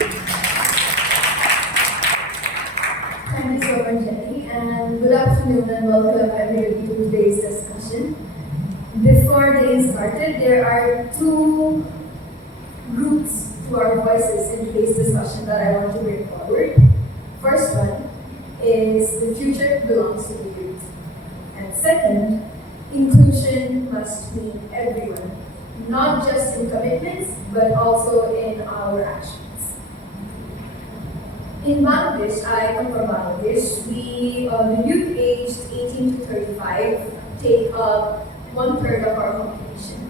Thank you so much, Jenny, and good afternoon and welcome everybody to today's discussion. Before getting started, there are two roots to our voices in today's discussion that I want to bring forward. First one is the future belongs to the youth. And second, inclusion must mean everyone, not just in commitments, but also in our actions. In Bangladesh, I come from Bangladesh, the youth aged 18 to 35 take up 1/3 of our population.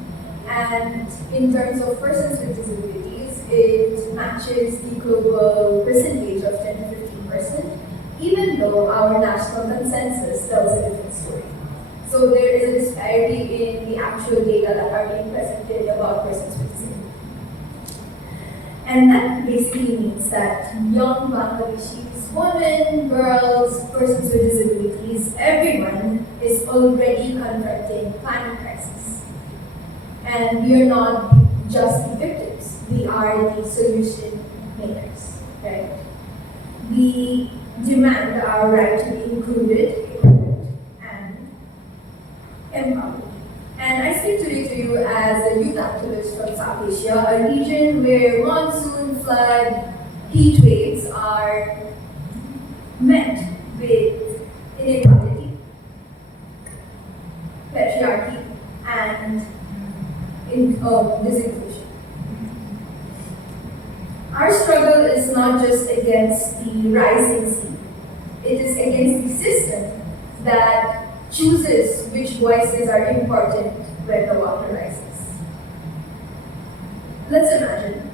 And in terms of persons with disabilities, it matches the global percentage of 10 to 15%, even though our national consensus tells a different story. So there is a disparity in the actual data that are being presented about persons with disabilities. And that basically means that young Bangladeshis, women, girls, persons with disabilities, everyone is already confronting climate crisis. And we are not just the victims, we are the solution makers, right? We demand our right to be included, equipped, and empowered. And I speak today to you as a youth activist from South Asia, a region where monsoon, flood, heat waves are met with inequality, patriarchy, and disinclusion. Our struggle is not just against the rising sea, it is against the system that chooses which voices are important when the water rises. Let's imagine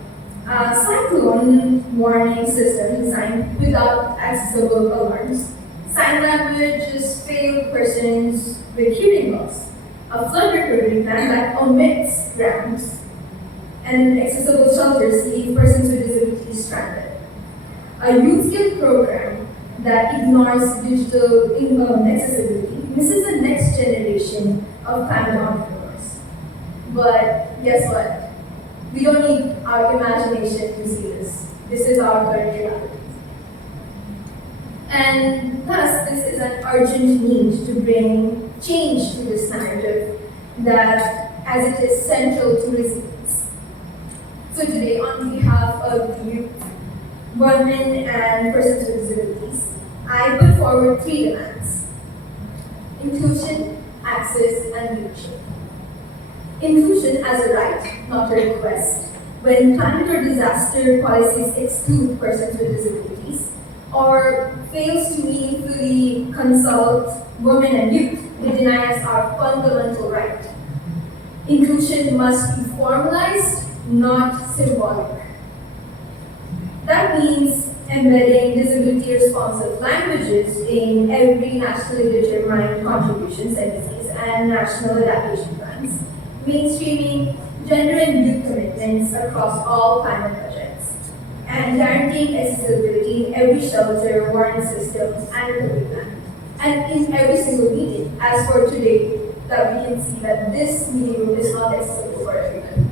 a cyclone warning system designed without accessible alarms, sign languages fail persons with hearing loss, a flood recovery plan that omits ramps, and accessible shelters leave persons with disabilities stranded. A youth skill program that ignores digital accessibility misses the next generation of climate entrepreneurs. But guess what? We don't need our imagination to see this. This is our current reality. And thus, this is an urgent need to bring change to this narrative that, as it is central to resilience. So today, on behalf of the youth, women, and persons with disabilities, I put forward 3 demands: inclusion, access, and leadership. Inclusion as a right, not a request. When climate or disaster policies exclude persons with disabilities or fails to meaningfully consult women and youth, it denies our fundamental right. Inclusion must be formalized, not symbolic. That means embedding disability-responsive languages in every nationally determined contributions entities and national adaptation plans, mainstreaming gender and youth commitments across all climate projects, and guaranteeing accessibility in every shelter, warning systems, and recovery plan, and in every single meeting. As for today, that we can see that this meeting room is not accessible for everyone.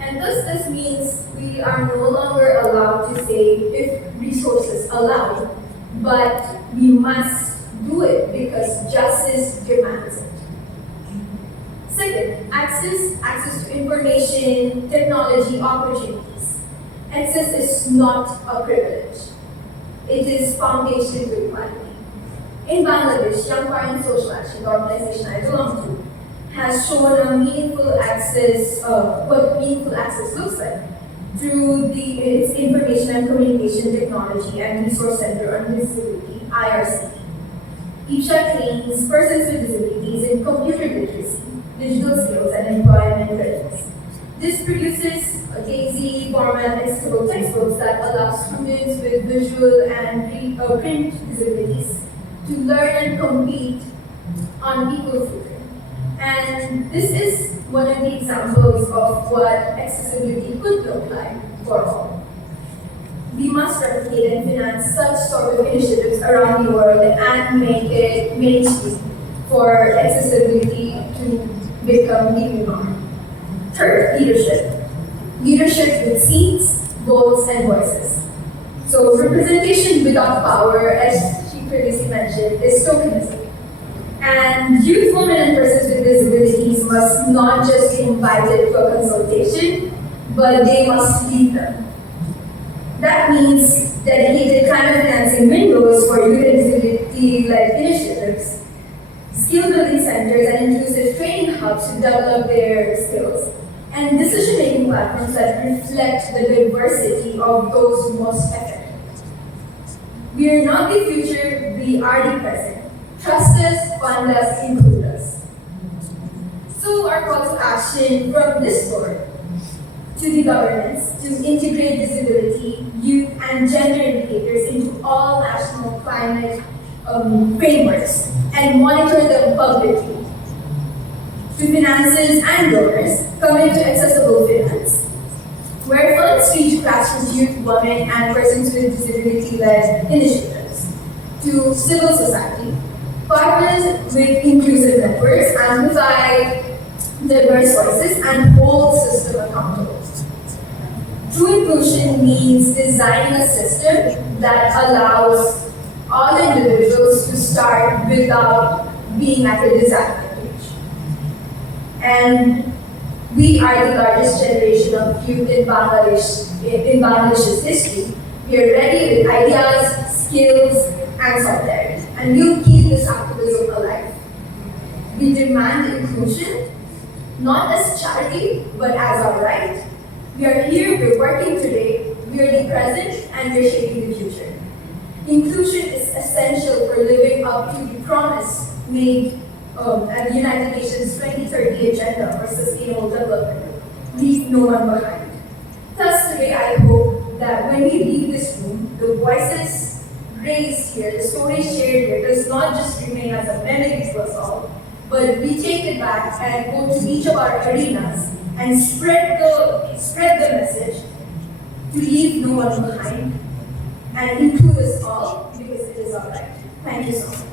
And thus this means we are no longer allowed to say if resources allow, but we must do it because justice demands it. Second, access to information, technology, opportunities. Access is not a privilege. It is foundation to equality. In Bangladesh, Young Parent Social Action, the organization I belong to, has shown a meaningful access, what meaningful access looks like through its Information and Communication Technology and Resource Center on Disability, IRC. IPSA trains persons with disabilities in computer literacy, digital skills, and employment readiness. This produces a DAISY format accessible textbooks that allow students with visual and print disabilities to learn and compete on equal footing. And this is one of the examples of what accessibility could look like for all. We must replicate and finance such sort of initiatives around the world and make it mainstream for accessibility to become the new norm. Third, leadership. leadership with seats, votes, and voices. So representation without power, as she previously mentioned, is tokenism. And youth, women, and persons with disabilities must not just be invited to a consultation, but they must lead them. That means dedicated climate financing windows for youth and disability-led initiatives, skill building centers, and inclusive training hubs to develop their skills, and decision-making platforms that reflect the diversity of those most affected. We are not the future, we are the present. Trust us, fund us, include us. So our call to action from this board to the governments to integrate disability, youth, and gender indicators into all national climate frameworks and monitor them publicly. To financiers and donors, commit to accessible finance, where funds reach grassroots youth, women, and persons with disability-led initiatives. To civil society, partners with inclusive networks, amplify diverse voices, and hold system accountable. True inclusion means designing a system that allows all individuals to start without being at a disadvantage. And we are the largest generation of youth in Bangladesh's history. We are ready with ideas, skills, and solidarity. And we'll keep this activism alive. We demand inclusion, not as charity, but as our right. We are here, we're working today, we are the present, and we're shaping the future. Inclusion is essential for living up to the promise made at the United Nations 2030 Agenda for Sustainable Development. Leave no one behind. Thus, today I hope that when we leave this room, the voices raised here, the stories shared here, does not just remain as a memory to us all, but we take it back and go to each of our arenas and spread the message to leave no one behind and include us all because it is our right. Thank you so much.